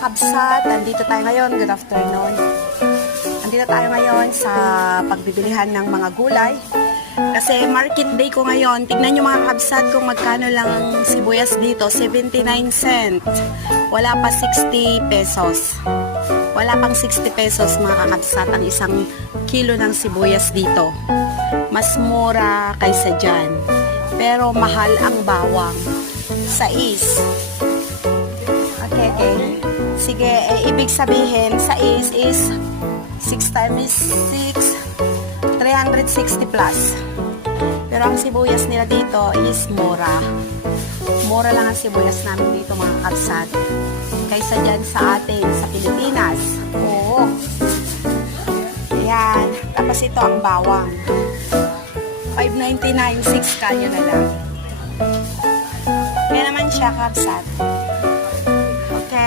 kabsat, nandito tayo ngayon. Good afternoon. Nandito tayo ngayon sa pagbibilihan ng mga gulay. Kasi market day ko ngayon. Tignan nyo mga kabsat kung magkano lang ang sibuyas dito. 79 cent. Wala pa 60 pesos. Wala pang 60 pesos mga kakabsat ang isang kilo ng sibuyas dito. Mas mura kaysa dyan. Pero mahal ang bawang. 6. Okay. Sige, ibig sabihin, 6 is 6 times 6, 360 plus. Pero ang sibuyas nila dito is mura. Mura lang ang sibuyas namin dito mga kabsat. Kaysa dyan sa atin, sa Pilipinas. Oo. Ayan. Tapos ito ang bawang. 5.99, 6 kanyo na lang. Kaya naman siya kabsat.